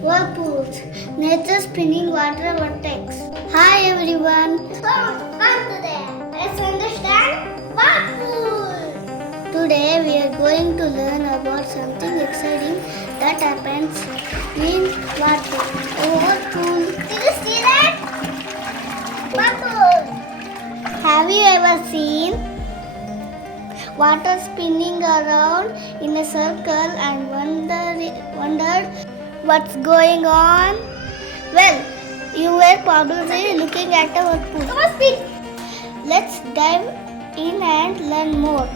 whirlpools, nature spinning water vortex. Hi everyone. So fun today. Let's understand whirlpool. Today we are going to learn about something exciting that happens in water. A whirlpool. Did you see that? Whirlpool. Have you ever seen water spinning around in a circle and wondered what's going on? Well, you were probably looking at a whirlpool. Come on, speak. Let's dive in and learn more.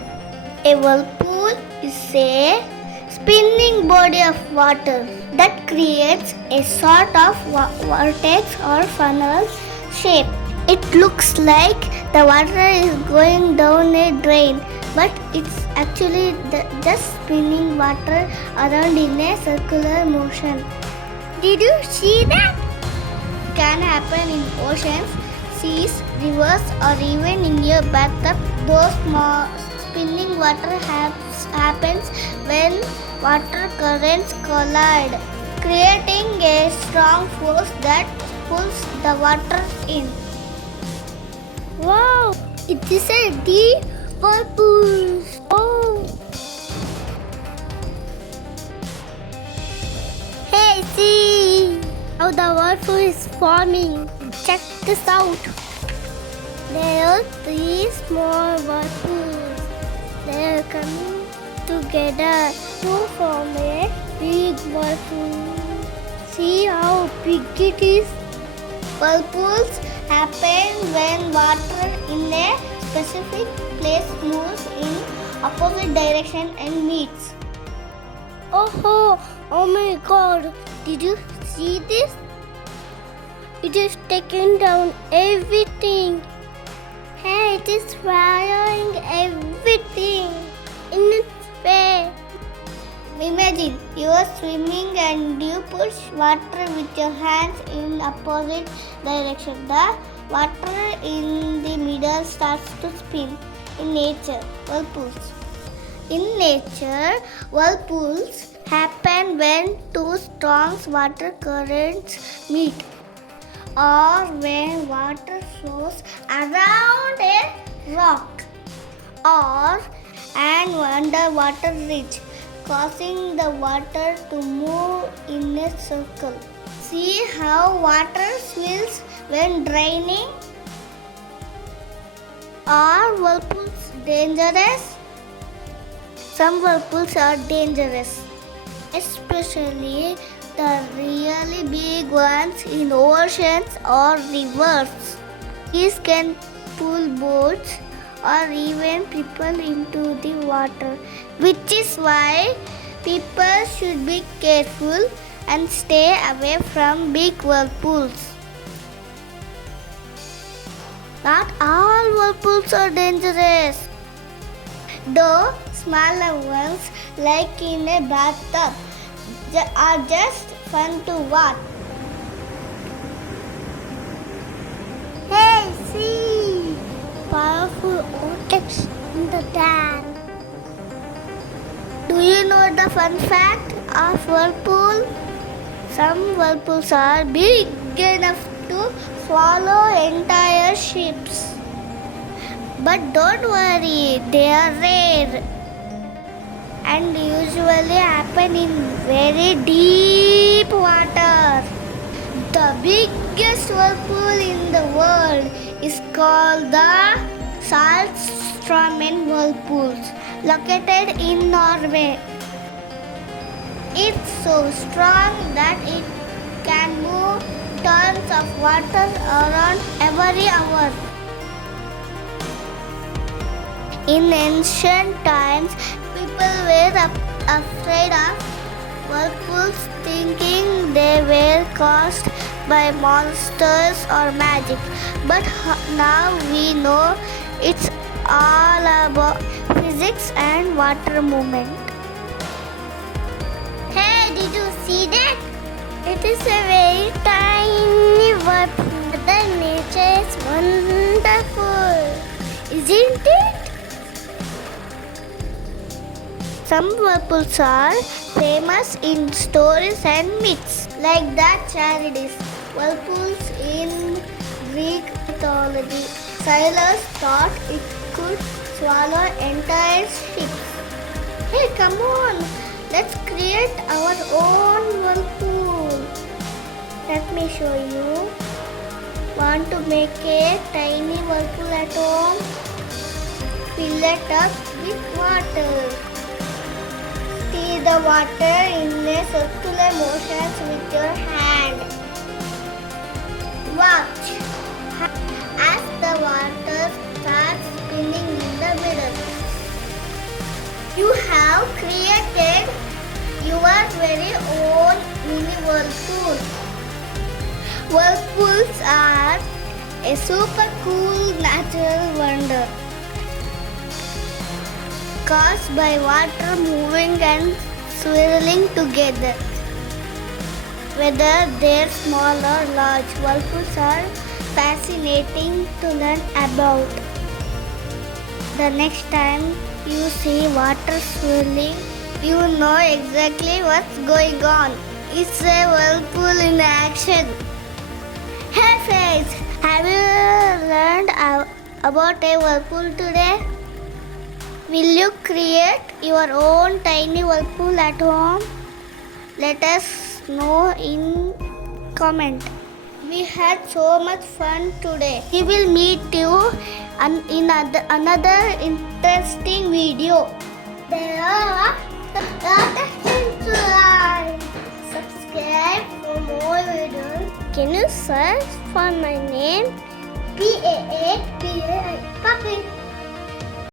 A whirlpool is a spinning body of water that creates a sort of vortex or funnel shape. It looks like the water is going down a drain, but it's actually just spinning water around in a circular motion. Did you see that? It can happen in oceans, seas, rivers, or even in your bathtub. Those small spinning water happens when water currents collide, creating a strong force that pulls the water in. Wow! It is a deep whirlpool. Oh! Hey, see how the whirlpool is forming. Check this out. There are three small whirlpools. They are coming together to form a big whirlpool. See how big it is? Whirlpools happen when water in a specific place moves in opposite direction and meets. Oh my god, did you see this? It is taking down everything. Hey, it is swallowing everything in its way. Imagine you are swimming and you push water with your hands in opposite direction. The water in the middle starts to spin. In nature, whirlpools. In nature, whirlpools happen when two strong water currents meet, or when water flows around a rock or an underwater ridge, causing the water to move in a circle. See how water swirls when draining? Are whirlpools dangerous? Some whirlpools are dangerous, especially the really big ones in oceans or rivers. These can pull boats or even people into the water, which is why people should be careful and stay away from big whirlpools. Not all whirlpools are dangerous, though smaller ones, like in a bathtub, are just fun to watch. Hey, see! Powerful vortex in the tank. Do you know the fun fact of whirlpool? Some whirlpools are big enough to swallow entire ships. But don't worry, they are rare and usually happen in very deep water. The biggest whirlpool in the world is called the Saltstraumen whirlpools, located in Norway. It's so strong that it can move tons of water around every hour. In ancient times, people were afraid of whirlpools, thinking they were caused by monsters or magic. But now we know it's all about physics and water movement. Hey, did you see that? It is a very tiny whirlpool. The nature is wonderful, isn't it? Some whirlpools are famous in stories and myths, like the Charybdis whirlpools in Greek mythology. Sailors thought it could swallow entire ships. Hey, come on, let's create our own whirlpool. Let me show you. Want to make a tiny whirlpool at home? Fill it up with water. Stir the water in a circular motions with your hand. Watch as the water starts spinning in the middle. You have created your very own mini whirlpool. Whirlpools are a super cool natural wonder caused by water moving and swirling together. Whether they're small or large, whirlpools are fascinating to learn about. The next time you see water swirling, you know exactly what's going on. It's a whirlpool in action. Hey friends, have you learned about a whirlpool today? Will you create your own tiny whirlpool at home? Let us know in comment. We had so much fun today. We will meet you in another interesting video. There are subscribe for more videos. Can you search for my name? Paapli.